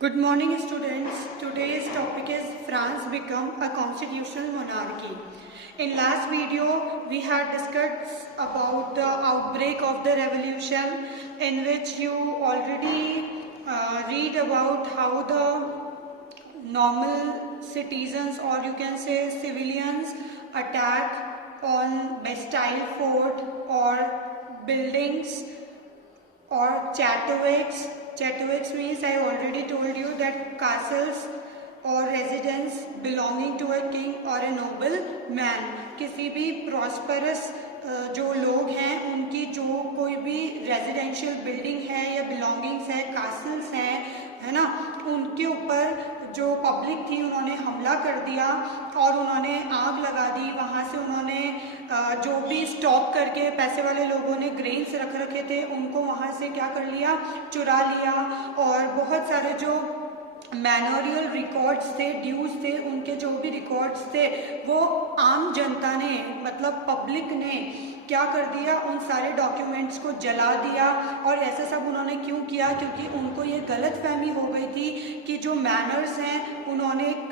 Good morning students. Today's topic is France become a constitutional monarchy. In last video we had discussed about the outbreak of the revolution, in which you already read about how the normal citizens, or you can say civilians, attack on Bastille Fort or buildings or Châteaux. Châteaux means I already told you that castles or residence belonging to a king or a noble man. किसी भी prosperous जो लोग हैं उनकी जो कोई भी residential building है या बिलोंगिंग्स है, कासल्स हैं, है ना, उनके ऊपर जो पब्लिक थी उन्होंने हमला कर दिया और उन्होंने आग लगा दी। वहाँ से उन्होंने जो भी स्टॉक करके पैसे वाले लोगों ने ग्रेन्स रख रखे थे उनको वहाँ से क्या कर लिया, चुरा लिया। और बहुत सारे जो मैनोरियल रिकॉर्ड्स थे, ड्यूज थे, उनके जो भी रिकॉर्ड्स थे वो आम जनता ने, मतलब पब्लिक ने क्या कर दिया, उन सारे डॉक्यूमेंट्स को जला दिया। और ऐसा सब उन्होंने क्यों किया? क्योंकि उनको ये गलत फहमी हो गई थी कि जो मैनर्स हैं उन्होंने एक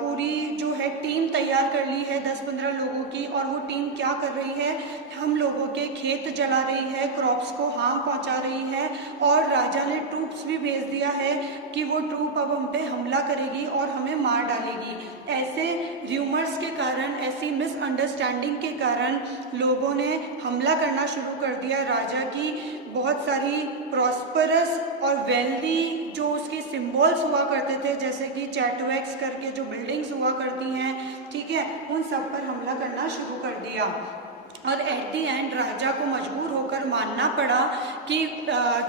पूरी जो है टीम तैयार कर ली है 10-15 लोगों की, और वो टीम क्या कर रही है, हम लोगों के खेत जला रही है, क्रॉप्स को हार्म पहुंचा रही है। और राजा ने ट्रूप्स भी भेज दिया है कि वो ट्रूप अब हम पे हमला करेगी और हमें मार डालेगी। ऐसे र्यूमर्स के कारण, ऐसी मिसअंडरस्टैंडिंग के कारण लोगों ने हमला करना शुरू कर दिया। राजा की बहुत सारी प्रॉस्परस और वेल्दी जो उसके सिंबल्स हुआ करते थे, जैसे कि चैटोएक्स करके जो बिल्डिंग्स हुआ करती हैं, ठीक है, उन सब पर हमला करना शुरू कर दिया। और एट दी एंड राजा को मजबूर होकर मानना पड़ा कि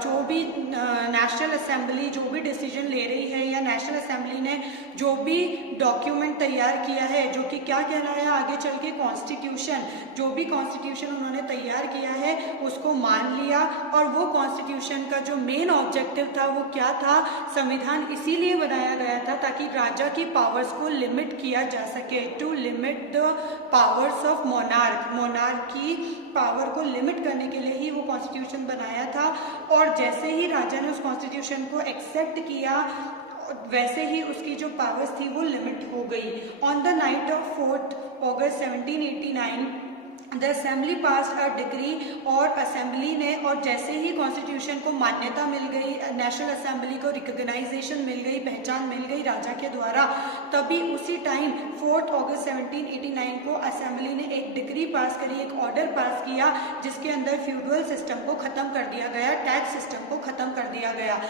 जो भी नेशनल असेंबली जो भी डिसीजन ले रही है, या नेशनल असेंबली ने जो भी डॉक्यूमेंट तैयार किया है, जो कि क्या कहना है आगे चल के कॉन्स्टिट्यूशन, जो भी कॉन्स्टिट्यूशन उन्होंने तैयार किया है उसको मान लिया। और वो कॉन्स्टिट्यूशन का जो मेन ऑब्जेक्टिव था वो क्या था, संविधान इसीलिए बनाया गया था ताकि राजा की पावर्स को लिमिट किया जा सके, to limit the powers of monarch की पावर को लिमिट करने के लिए ही वो कॉन्स्टिट्यूशन बनाया था। और जैसे ही राजा ने उस कॉन्स्टिट्यूशन को एक्सेप्ट किया वैसे ही उसकी जो पावर्स थी वो लिमिट हो गई। On the night of 4 August 1789 the assembly passed a decree, और असेंबली ने, और जैसे ही कॉन्स्टिट्यूशन को मान्यता मिल गई, नेशनल असेंबली को रिकॉग्नाइजेशन मिल गई, पहचान मिल गई राजा के द्वारा, तभी उसी टाइम 4 अगस्त 1789 को असेंबली ने एक डिक्री पास करी, एक ऑर्डर पास किया जिसके अंदर फ्यूडल सिस्टम को ख़त्म कर दिया गया, टैक्स सिस्टम को ख़त्म कर दिया गया।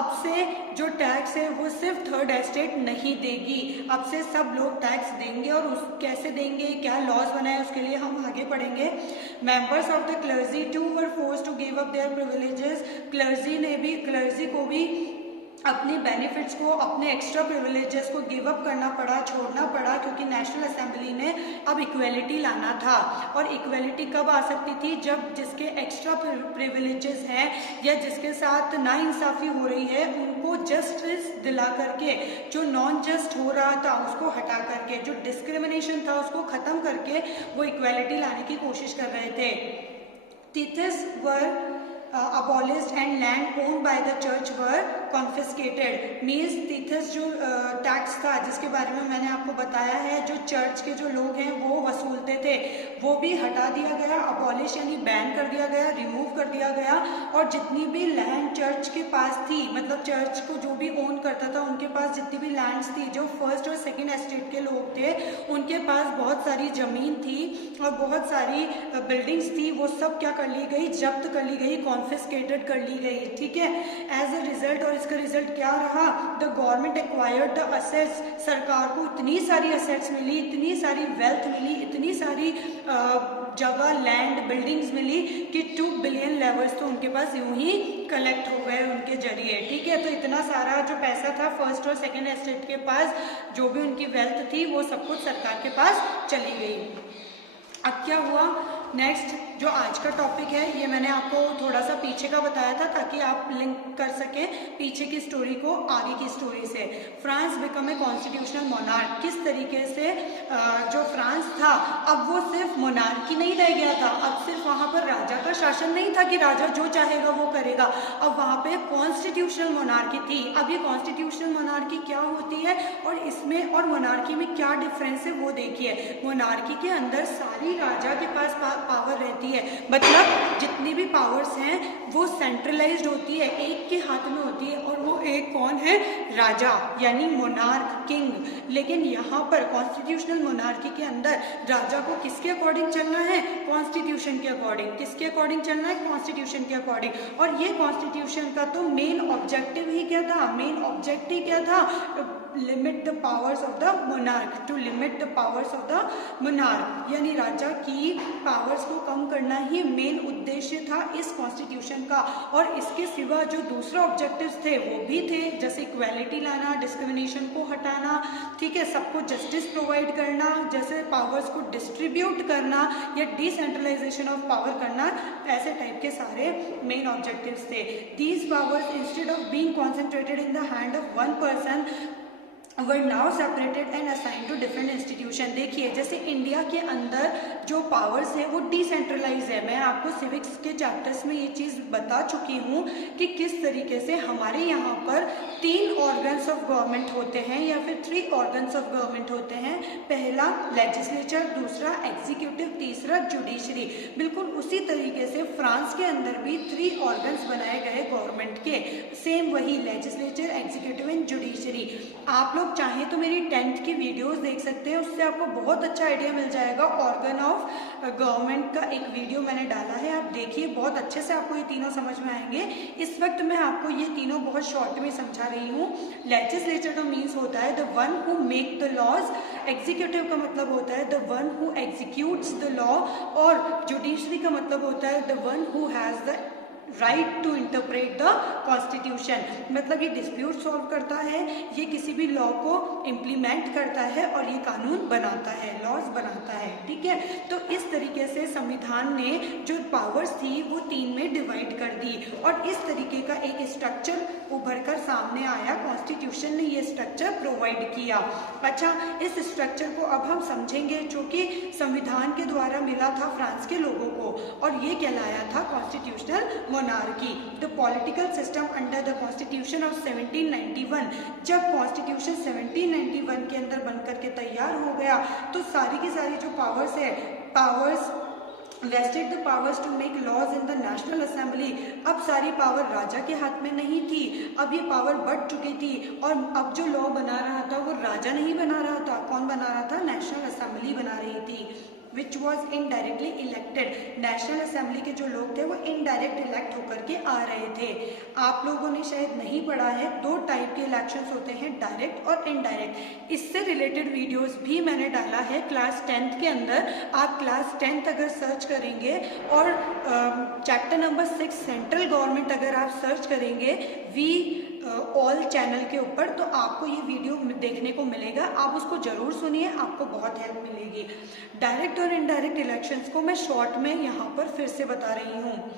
अब से जो टैक्स है वो सिर्फ थर्ड एस्टेट नहीं देगी, अब से सब लोग टैक्स देंगे। और उस कैसे देंगे, क्या लॉज बनाए, उसके लिए हम आगे पढ़ेंगे। Members of the clergy to were forced to give up their privileges, clergy को भी अपनी बेनिफिट्स को, अपने एक्स्ट्रा प्रिविलेजेस को गिव अप करना पड़ा, छोड़ना पड़ा, क्योंकि नेशनल असेंबली ने अब इक्वेलिटी लाना था। और इक्वेलिटी कब आ सकती थी, जब जिसके एक्स्ट्रा प्रिविलेजेस हैं या जिसके साथ नाइंसाफ़ी हो रही है उनको जस्टिस दिला करके, जो नॉन जस्ट हो रहा था उसको हटा करके, जो डिस्क्रिमिनेशन था उसको ख़त्म करके वो इक्वेलिटी लाने की कोशिश कर रहे थे। टिथस वर abolished and land owned by the church were confiscated, means तीथस जो टैक्स था जिसके बारे में मैंने आपको बताया है, जो चर्च के जो लोग हैं वो वसूलते थे, वो भी हटा दिया गया, अबॉलिश यानी बैन कर दिया गया, रिमूव कर दिया गया। और जितनी भी लैंड चर्च के पास थी, मतलब चर्च को जो भी ओन करता था उनके पास जितनी भी लैंड्स थी, जो फर्स्ट और सेकेंड एस्टेट के लोग थे उनके पास बहुत सारी ज़मीन थी और बहुत सारी बिल्डिंग्स थी, वो सब क्या कर ली गई, जब्त कर ली गई, कॉन्फिस्केटेड कर ली गई, ठीक है। एज अ रिजल्ट, और इसका रिजल्ट क्या रहा, the government acquired the assets, सरकार को इतनी सारी असेट्स मिली, इतनी सारी वेल्थ मिली, इतनी सारी जगह, लैंड, बिल्डिंग्स मिली कि 2 बिलियन लेवल्स तो उनके पास यूं ही कलेक्ट हो गए उनके जरिए, ठीक है। तो इतना सारा जो पैसा था फर्स्ट और सेकेंड एस्टेट के पास, जो भी उनकी वेल्थ थी वो सब कुछ सरकार के पास चली गई। अब क्या हुआ नेक्स्ट, जो आज का टॉपिक है ये मैंने आपको थोड़ा सा पीछे का बताया था ताकि आप लिंक कर सकें पीछे की स्टोरी को आगे की स्टोरी से। France become a constitutional monarch, किस तरीके से जो फ्रांस था अब वो सिर्फ मोनार्की नहीं रह गया था, अब सिर्फ वहाँ पर राजा का शासन नहीं था कि राजा जो चाहेगा वो करेगा, अब वहाँ पे कॉन्स्टिट्यूशनल मोनार्की थी। अब ये कॉन्स्टिट्यूशनल मोनार्की क्या होती है और इसमें और मोनार्की में क्या डिफरेंस है वो देखिए। मोनार्की के अंदर सारी राजा के पास पावर रहती है, मतलब जितनी भी पावर्स हैं वो सेंट्रलाइज्ड होती है, एक के हाथ में होती है और वो एक कौन है, राजा यानी मोनार्क किंग। लेकिन यहाँ पर कॉन्स्टिट्यूशनल मोनार्की के अंदर राजा को किसके अकॉर्डिंग चलना है, कॉन्स्टिट्यूशन के अकॉर्डिंग। किसके अकॉर्डिंग चलना है, कॉन्स्टिट्यूशन के अकॉर्डिंग। और ये कॉन्स्टिट्यूशन का तो मेन ऑब्जेक्टिव ही क्या था, मेन ऑब्जेक्टिव क्या था, limit the powers of the monarch, to limit the powers of the monarch, यानी राजा की पावर्स को कम करना ही मेन उद्देश्य था इस कॉन्स्टिट्यूशन का। और इसके सिवा जो दूसरे ऑब्जेक्टिव्स थे वो भी थे, जैसे इक्वालिटी लाना, डिस्क्रिमिनेशन को हटाना, ठीक है, सबको जस्टिस प्रोवाइड करना, जैसे पावर्स को डिस्ट्रीब्यूट करना या डिसेंट्रलाइजेशन ऑफ पावर करना, ऐसे टाइप के सारे मेन ऑब्जेक्टिव्स थे। These powers instead of being concentrated in the hand of one person were now separated and assigned to different institution। देखिए जैसे इंडिया के अंदर जो पावर्स है वो डिसेंट्रलाइज है। मैं आपको सिविक्स के चैप्टर्स में ये चीज़ बता चुकी हूँ कि किस तरीके से हमारे यहाँ पर 3 ऑर्गन्स ऑफ गवर्नमेंट होते हैं या फिर 3 ऑर्गन्स ऑफ गवर्नमेंट होते हैं। पहला लेजिस्लेचर, दूसरा एग्जीक्यूटिव, तीसरा जुडिशरी। बिल्कुल उसी तरीके से फ्रांस के अंदर भी 3 ऑर्गन्स बनाए गए गवर्नमेंट के, सेम वही लेजिस्लेचर, एग्जीक्यूटिव एंड जुडिशरी। आप लोग चाहे तो मेरी 10th की वीडियोस देख सकते हैं, उससे आपको बहुत अच्छा आइडिया मिल जाएगा। ऑर्गन ऑफ गवर्नमेंट का एक वीडियो मैंने डाला है, आप देखिए, बहुत अच्छे से आपको ये तीनों समझ में आएंगे। इस वक्त मैं आपको ये तीनों बहुत शॉर्ट में समझा रही हूँ। लेजिस्लेचर का मीन्स होता है the one who make the laws, executive का मतलब होता है the one who executes the law, और जुडिशरी का मतलब होता है the one who has the right to interpret the constitution. मतलब ये डिस्प्यूट सॉल्व करता है, ये किसी भी लॉ को इम्प्लीमेंट करता है और ये कानून बनाता है, लॉज बनाता है, ठीक है। तो इस तरीके से संविधान ने जो पावर्स थी वो 3 में डिवाइड कर दी और इस तरीके का एक स्ट्रक्चर उभर कर सामने आया। कॉन्स्टिट्यूशन ने ये स्ट्रक्चर प्रोवाइड किया। अच्छा, इस स्ट्रक्चर को अब हम समझेंगे जो कि संविधान के द्वारा मिला था फ्रांस के लोगों को, और ये कहलाया था constitutional monarchy. The political system under the constitution of 1791। जब कॉन्स्टिट्यूशन 1791 के अंदर बनकर के तैयार हो गया तो सारी की सारी जो पावर्स है, powers vested the powers to make laws in the National Assembly. अब सारी पावर राजा के हाथ में नहीं थी, अब ये पावर बढ़ चुकी थी और अब जो लॉ बना रहा था वो राजा नहीं बना रहा था, कौन बना रहा था, नेशनल असेंबली बना रही थी, which was indirectly elected. National assembly के जो लोग थे वो इनडायरेक्ट इलेक्ट होकर के आ रहे थे। आप लोगों ने शायद नहीं पढ़ा है, 2 टाइप के इलेक्शंस होते हैं, डायरेक्ट और इनडायरेक्ट। इससे रिलेटेड वीडियोस भी मैंने डाला है क्लास 10th के अंदर। आप क्लास 10th अगर सर्च करेंगे और चैप्टर नंबर 6 सेंट्रल गवर्नमेंट अगर आप सर्च करेंगे वी ऑल चैनल के ऊपर, तो आपको ये वीडियो देखने को मिलेगा। आप उसको जरूर सुनिए, आपको बहुत हेल्प मिलेगी। डायरेक्ट और इनडायरेक्ट इलेक्शंस को मैं शॉर्ट में यहाँ पर फिर से बता रही हूँ।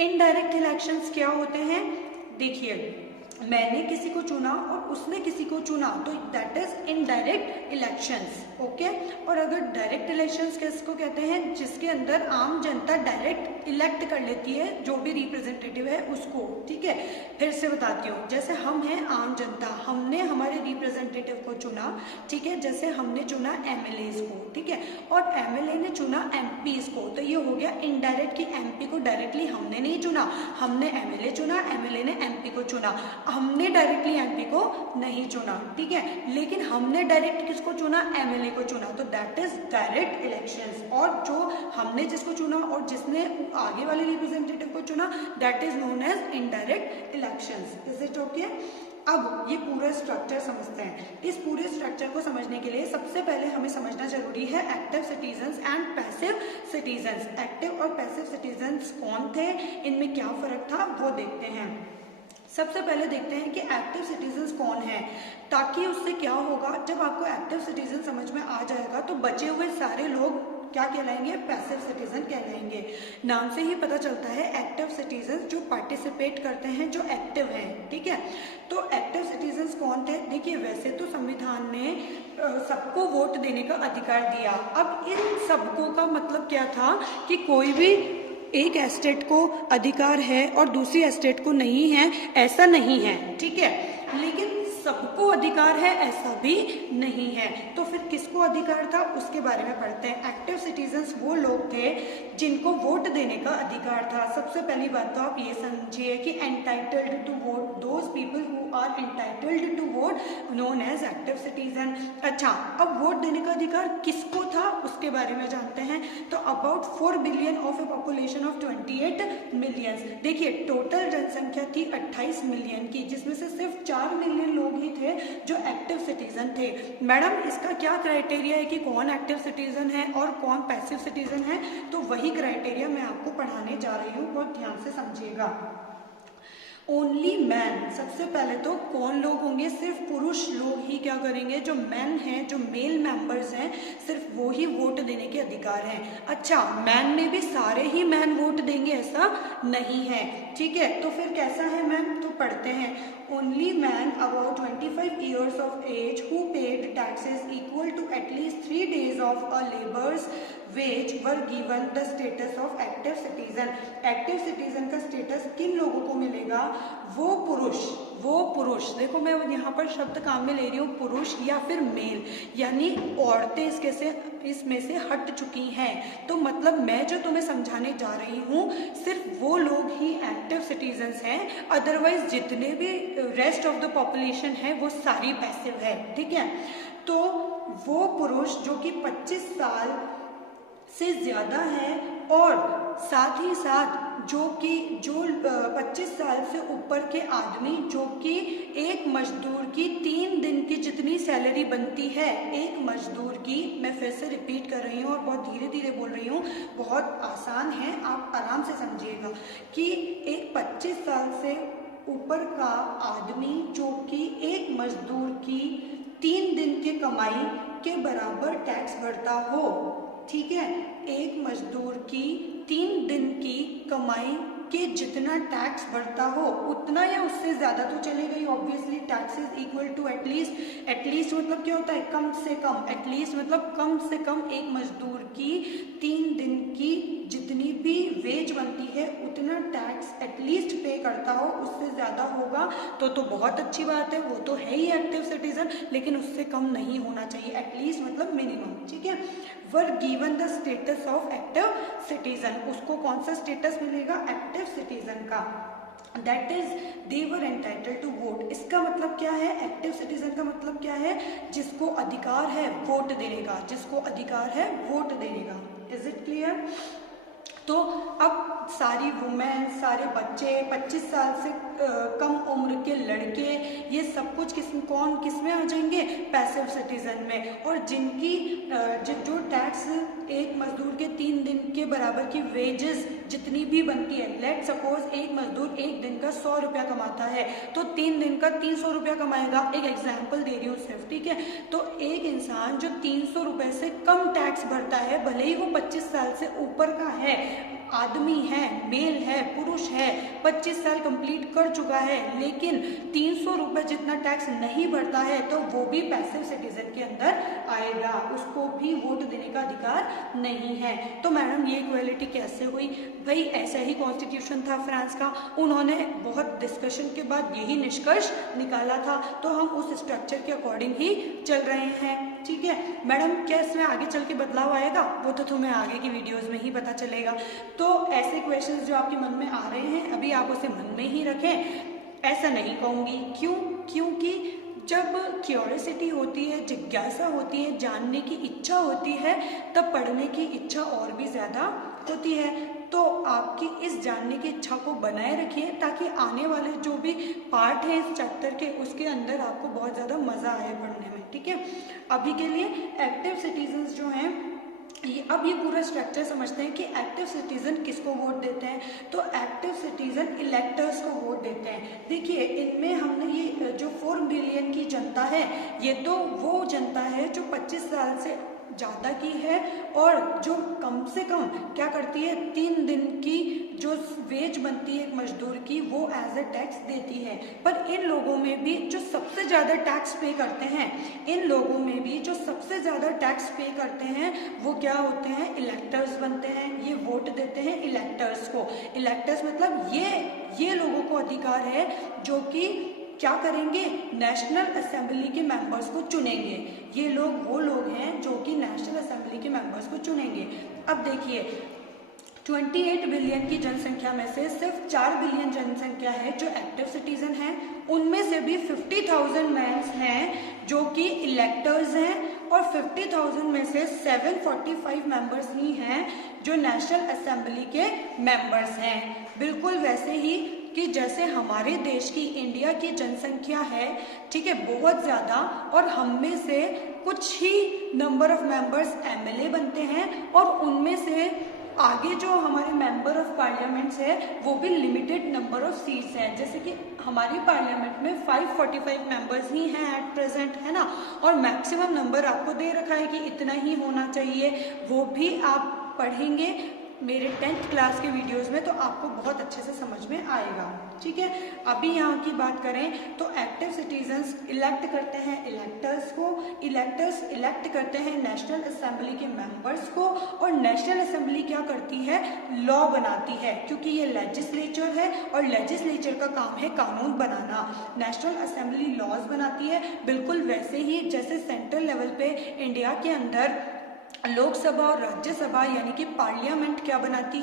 इनडायरेक्ट इलेक्शंस क्या होते हैं, देखिए, मैंने किसी को चुना और उसने किसी को चुना, तो that is indirect elections, okay. और अगर डायरेक्ट इलेक्शंस किसको कहते हैं, जिसके अंदर आम जनता डायरेक्ट इलेक्ट कर लेती है जो भी रिप्रेजेंटेटिव है उसको, ठीक है। फिर से बताती हूँ, जैसे हम हैं आम जनता, हमने हमारे रिप्रेजेंटेटिव को चुना, ठीक है, जैसे हमने चुना MLAs को, ठीक है, और MLA ने चुना MPs को, तो ये हो गया इनडायरेक्ट कि MP को डायरेक्टली हमने नहीं चुना, हमने MLA चुना, MLA ने MP को चुना। हमने डायरेक्टली MP को नहीं चुना, ठीक है, लेकिन हमने डायरेक्ट किसको चुना, MLA को चुना, तो दैट इज डायरेक्ट इलेक्शंस। और जो हमने जिसको चुना और जिसने आगे वाले रिप्रेजेंटेटिव को चुना, that is known as indirect elections. Is it okay? अब ये पूरा स्ट्रक्चर समझते हैं। इस पूरे स्ट्रक्चर को समझने के लिए सबसे पहले हमें समझना जरूरी है active citizens and passive citizens. Active और पैसिव सिटीजन्स कौन थे, इनमें क्या फर्क था, वो देखते हैं। सबसे पहले देखते हैं कि एक्टिव सिटीजन्स कौन है, ताकि उससे क्या होगा, जब आपको एक्टिव सिटीजन समझ में आ जाएगा तो बचे हुए सारे लोग क्या कहलाएंगे, पैसिव सिटीजन कहलाएंगे। नाम से ही पता चलता है एक्टिव सिटीजन जो पार्टिसिपेट करते हैं, जो एक्टिव हैं, ठीक है। तो एक्टिव सिटीजन्स कौन थे? देखिए वैसे तो संविधान ने सबको वोट देने का अधिकार दिया। अब इन सबको का मतलब क्या था कि कोई भी एक एस्टेट को अधिकार है और दूसरी एस्टेट को नहीं है, ऐसा नहीं है, ठीक है। लेकिन सबको अधिकार है ऐसा भी नहीं है। तो फिर किसको अधिकार था उसके बारे में पढ़ते हैं। एक्टिव सिटीजन्स वो लोग थे जिनको वोट देने का अधिकार था। सबसे पहली बात तो आप ये समझिए कि entitled to vote, those people who are entitled to vote known as active citizen. अच्छा, अब वोट देने का अधिकार किसको था उसके बारे में जानते हैं। तो about 4 billion of A population of 28 million. देखिए टोटल जनसंख्या थी 28 मिलियन की, जिसमें से सिर्फ 4 मिलियन लोग ही थे जो एक्टिव सिटीजन थे। मैडम इसका क्या क्राइटेरिया है कि कौन एक्टिव सिटीजन है और कौन पैसिव सिटीजन है? तो वही क्राइटेरिया मैं आपको पढ़ाने जा रही हूँ, बहुत ध्यान से समझिएगा। ओनली मैन, सबसे पहले तो कौन लोग होंगे? सिर्फ पुरुष लोग ही क्या करेंगे, जो मैन हैं, जो मेल मेंबर्स हैं, सिर्फ वो ही वोट देने के अधिकार हैं। अच्छा, मैन में भी सारे ही मैन वोट देंगे ऐसा नहीं है, ठीक है। तो फिर कैसा है मैम? तो पढ़ते हैं। Only man about 25 years of age who paid taxes equal to at least 3 days of a labor's wage were given the status of active citizen। Active citizen का स्टेटस किन लोगों को मिलेगा? वो पुरुष, देखो मैं यहाँ पर शब्द काम में ले रही हूँ पुरुष या फिर मेल, यानी औरतें इसमें से हट चुकी हैं। तो मतलब मैं जो तुम्हें समझाने जा रही हूँ सिर्फ वो लोग ही एक्टिव सिटीजन्स हैं, अदरवाइज जितने भी रेस्ट ऑफ द पॉपुलेशन है वो सारी पैसिव है, ठीक है। तो वो पुरुष जो कि 25 साल से ज़्यादा है और साथ ही साथ जो 25 साल से ऊपर के आदमी जो कि एक मजदूर की 3 दिन की जितनी सैलरी बनती है, एक मजदूर की, मैं फिर से रिपीट कर रही हूँ और बहुत धीरे धीरे बोल रही हूँ, बहुत आसान है, आप आराम से समझिएगा कि एक 25 साल से ऊपर का आदमी जो कि एक मजदूर की 3 दिन की कमाई के बराबर टैक्स भरता हो, ठीक है। एक मजदूर की 3 दिन की कमाई के जितना टैक्स भरता हो उतना या उससे ज़्यादा तो चलेगा ही, obviously tax is equal to at least मतलब क्या होता है? कम से कम, एटलीस्ट मतलब कम से कम एक मजदूर की 3 दिन की जितनी भी वेज बनती है उतना टैक्स एटलीस्ट पे करता हो, उससे ज़्यादा होगा तो बहुत अच्छी बात है, वो तो है ही एक्टिव सिटीजन, लेकिन उससे कम नहीं होना चाहिए, एटलीस्ट मतलब मिनिमम, ठीक है। Were given the status of active citizen, उसको कौन सा स्टेटस मिलेगा? एक्टिव सिटीजन का। That is they were entitled to vote. इसका मतलब क्या है? एक्टिव सिटीजन का मतलब क्या है? जिसको अधिकार है वोट देने का, जिसको अधिकार है वोट देने का। Is it clear? तो अब सारी वुमेन, सारे बच्चे, 25 साल से कम उम्र के लड़के, ये सब कुछ किस में आ जाएंगे? पैसिव सिटीजन में। और जिनकी जो टैक्स एक मजदूर के 3 दिन के बराबर की वेजेस जितनी भी बनती है, लेट सपोज एक मजदूर एक दिन का 100 रुपया कमाता है तो 3 दिन का 300 रुपया कमाएगा, एक एग्जाम्पल दे रही हूँ सिर्फ, ठीक है। तो एक इंसान जो 300 रुपये से कम टैक्स भरता है, भले ही वो 25 साल से ऊपर का है, आदमी है, मेल है, पुरुष है, 25 साल कंप्लीट कर चुका है, लेकिन 300 रुपये जितना टैक्स नहीं भरता है तो वो भी पैसिव सिटीजन के अंदर आएगा, उसको भी वोट देने का अधिकार नहीं है। तो मैडम ये इक्वालिटी कैसे हुई? भाई ऐसा ही कॉन्स्टिट्यूशन था फ्रांस का, उन्होंने बहुत डिस्कशन के बाद यही निष्कर्ष निकाला था, तो हम उस स्ट्रक्चर के अकॉर्डिंग ही चल रहे हैं, ठीक है। मैडम क्या इसमें आगे चल के बदलाव आएगा? वो तो तुम्हें आगे की वीडियोस में ही पता चलेगा। तो ऐसे क्वेश्चंस जो आपके मन में आ रहे हैं अभी आप उसे मन में ही रखें, ऐसा नहीं कहूँगी। क्यों? क्योंकि जब क्यूरियोसिटी होती है, जिज्ञासा होती है, जानने की इच्छा होती है, तब पढ़ने की इच्छा और भी ज़्यादा होती है। तो आपकी इस जानने की इच्छा को बनाए रखिए ताकि आने वाले जो भी पार्ट हैं इस चैप्टर के, उसके अंदर आपको बहुत ज़्यादा मज़ा आए पढ़ने में, ठीक है। अभी के लिए एक्टिव सिटीजन्स जो हैं, अब ये पूरा स्ट्रक्चर समझते हैं कि एक्टिव सिटीजन किसको वोट देते हैं। तो एक्टिव सिटीजन इलेक्टर्स को वोट देते हैं। देखिए इनमें हमने ये जो 4 बिलियन की जनता है, ये तो वो जनता है जो 25 साल से ज़्यादा की है और जो कम से कम क्या करती है, 3 दिन की जो वेज बनती है एक मजदूर की वो एज ए टैक्स देती है। पर इन लोगों में भी जो सबसे ज़्यादा टैक्स पे करते हैं, इन लोगों में भी जो सबसे ज़्यादा टैक्स पे करते हैं वो क्या होते हैं, इलेक्टर्स बनते हैं। ये वोट देते हैं इलेक्टर्स को। इलेक्टर्स मतलब ये लोगों को अधिकार है जो कि क्या करेंगे, नेशनल असेंबली के मेंबर्स को चुनेंगे। ये लोग वो लोग हैं जो कि नेशनल असेंबली के मेंबर्स को चुनेंगे। अब देखिए 28 बिलियन की जनसंख्या में से सिर्फ 4 बिलियन जनसंख्या है जो एक्टिव सिटीजन है। उनमें से भी 50,000 मैंस हैं जो कि इलेक्टर्स हैं और 50,000 में से 745 मेंबर्स ही हैं जो नेशनल असेंबली के मेंबर्स हैं। बिल्कुल वैसे ही कि जैसे हमारे देश की, इंडिया की जनसंख्या है, ठीक है, बहुत ज़्यादा, और हम में से कुछ ही नंबर ऑफ मेंबर्स एमएलए बनते हैं और उनमें से आगे जो हमारे मेंबर ऑफ पार्लियामेंट्स है वो भी लिमिटेड नंबर ऑफ सीट्स हैं। जैसे कि हमारी पार्लियामेंट में 545 मेंबर्स ही हैं एट प्रेजेंट, है ना, और मैक्सिमम नंबर आपको दे रखा है कि इतना ही होना चाहिए। वो भी आप पढ़ेंगे मेरे 10th क्लास के वीडियोस में तो आपको बहुत अच्छे से समझ में आएगा। ठीक है, अभी यहाँ की बात करें तो एक्टिव सिटीजन्स इलेक्ट करते हैं इलेक्टर्स को, इलेक्टर्स इलेक्ट करते हैं नेशनल असेंबली के मेंबर्स को, और नेशनल असेंबली क्या करती है, लॉ बनाती है, क्योंकि ये लेजिस्लेचर है और लेजिस्लेचर का काम है कानून बनाना। नेशनल असेंबली लॉज बनाती है, बिल्कुल वैसे ही जैसे सेंट्रल लेवल पे इंडिया के अंदर लोकसभा और राज्यसभा यानी कि पार्लियामेंट क्या बनाती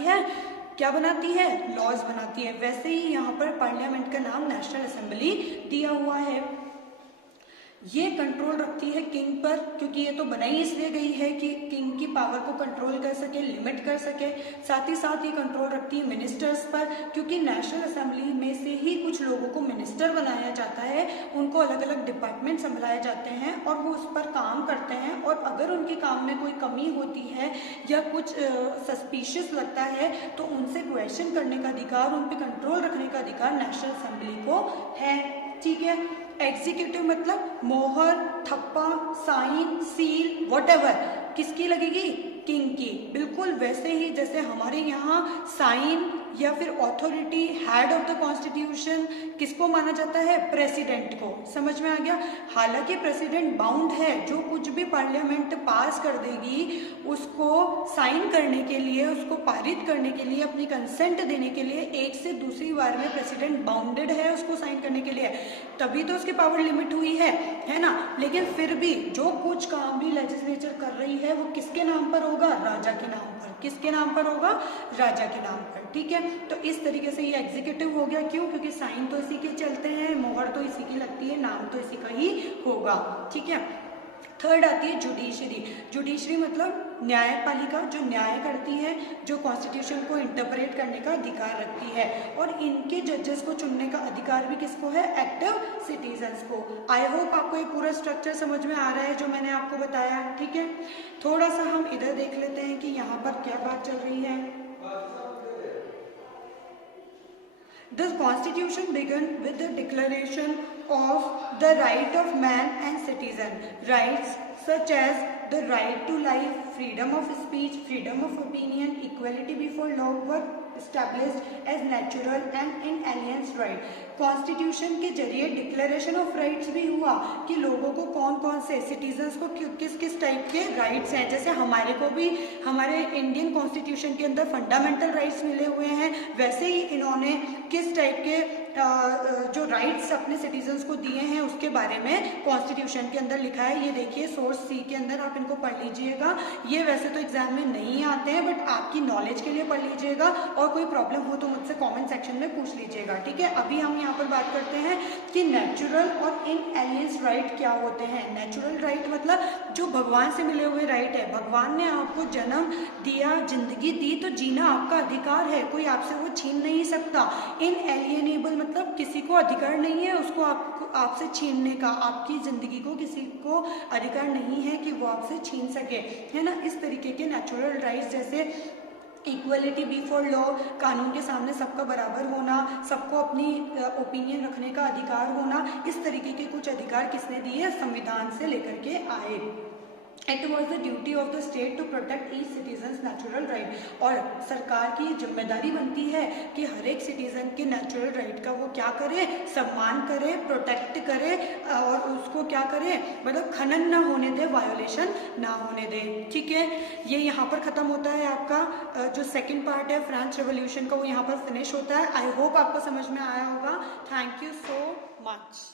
है, लॉज बनाती है, वैसे ही यहाँ पर पार्लियामेंट का नाम नेशनल असेंबली दिया हुआ है। ये कंट्रोल रखती है किंग पर, क्योंकि ये तो बनाई इसलिए गई है कि किंग की पावर को कंट्रोल कर सके, लिमिट कर सके। साथ ही साथ ये कंट्रोल रखती है मिनिस्टर्स पर, क्योंकि नेशनल असेंबली में से ही कुछ लोगों को मिनिस्टर बनाया जाता है, उनको अलग अलग डिपार्टमेंट संभालाए जाते हैं और वो उस पर काम करते हैं। और अगर उनके काम में कोई कमी होती है या कुछ सस्पिशियस लगता है तो उनसे क्वेश्चन करने का अधिकार, उन पर कंट्रोल रखने का अधिकार नेशनल असेंबली को है। ठीक है, एग्जीक्यूटिव मतलब मोहर, थप्पा, साइन, सील, व्हाटएवर किसकी लगेगी, किंग की। बिल्कुल वैसे ही जैसे हमारे यहाँ साइन या फिर authority, head of the constitution किसको माना जाता है, प्रेसिडेंट को। समझ में आ गया। हालांकि प्रेसिडेंट बाउंड है, जो कुछ भी पार्लियामेंट पास कर देगी उसको साइन करने के लिए, उसको पारित करने के लिए, अपनी कंसेंट देने के लिए एक से दूसरी बार में प्रेसिडेंट बाउंडेड है उसको साइन करने के लिए, तभी तो उसकी पावर लिमिट हुई है ना। लेकिन फिर भी जो कुछ काम भी लेजिस्लेचर कर रही है वो किसके नाम पर होगा, राजा के नाम पर। किसके नाम पर होगा, राजा के नाम पर। ठीक है, तो इस तरीके से ये एग्जीक्यूटिव हो गया। क्यों, क्योंकि साइन तो इसी के चलते हैं, मोहर तो इसी की लगती है, नाम तो इसी का ही होगा। ठीक है, थर्ड आती है जुडिशरी। जुडिशरी मतलब न्यायपालिका, जो न्याय करती है, जो कॉन्स्टिट्यूशन को इंटरप्रेट करने का अधिकार रखती है, और इनके जजेस को चुनने का अधिकार भी किसको है, एक्टिव सिटीजन्स को। आई होप आपको ये पूरा स्ट्रक्चर समझ में आ रहा है जो मैंने आपको बताया। ठीक है, थोड़ा सा हम इधर देख लेते हैं कि यहाँ पर क्या बात चल रही है। The Constitution began with the Declaration of the Right of Man and Citizen. Rights such as the right to life, freedom of speech, freedom of opinion, equality before law were established as natural and inalienable right. Constitution के जरिए declaration of rights भी हुआ कि लोगों को कौन कौन से सिटीजन्स को किस किस टाइप के राइट्स हैं। जैसे हमारे को भी हमारे इंडियन कॉन्स्टिट्यूशन के अंदर फंडामेंटल राइट्स मिले हुए हैं, वैसे ही इन्होंने किस टाइप के जो राइट्स अपने सिटीजन्स को दिए हैं उसके बारे में कॉन्स्टिट्यूशन के अंदर लिखा है। ये देखिए सोर्स सी के अंदर, आप इनको पढ़ लीजिएगा। ये वैसे तो एग्जाम में नहीं आते हैं बट आपकी नॉलेज के लिए पढ़ लीजिएगा, और कोई प्रॉब्लम हो तो मुझसे कमेंट सेक्शन में पूछ लीजिएगा। ठीक है, अभी हम यहाँ पर बात करते हैं कि नेचुरल और इनएलियंस राइट क्या होते हैं। नेचुरल राइट मतलब जो भगवान से मिले हुए राइट है, भगवान ने आपको जन्म दिया, जिंदगी दी, तो जीना आपका अधिकार है, कोई आपसे वो छीन नहीं सकता। इनएलियनेबल मतलब किसी को अधिकार नहीं है उसको आपसे छीनने का, आपकी जिंदगी को किसी को अधिकार नहीं है कि वो आपसे छीन सके, है ना। इस तरीके के नेचुरल राइट्स जैसे इक्वलिटी बिफोर लॉ, कानून के सामने सबका बराबर होना, सबको अपनी ओपिनियन रखने का अधिकार होना, इस तरीके के कुछ अधिकार किसने दिए, संविधान से लेकर के आए। It was the duty of the state to protect each citizens natural right. और सरकार की जिम्मेदारी बनती है कि हर एक सिटीजन के नेचुरल राइट का वो क्या करे, सम्मान करे, प्रोटेक्ट करे और उसको क्या करे, मतलब खनन ना होने दे, वायोलेशन ना होने दे। ठीक है, ये यहाँ पर ख़त्म होता है आपका जो सेकेंड पार्ट है फ्रेंच रेवोल्यूशन का, वो यहाँ पर फिनिश होता है। आई होप आपको समझ में आया होगा। Thank you so much.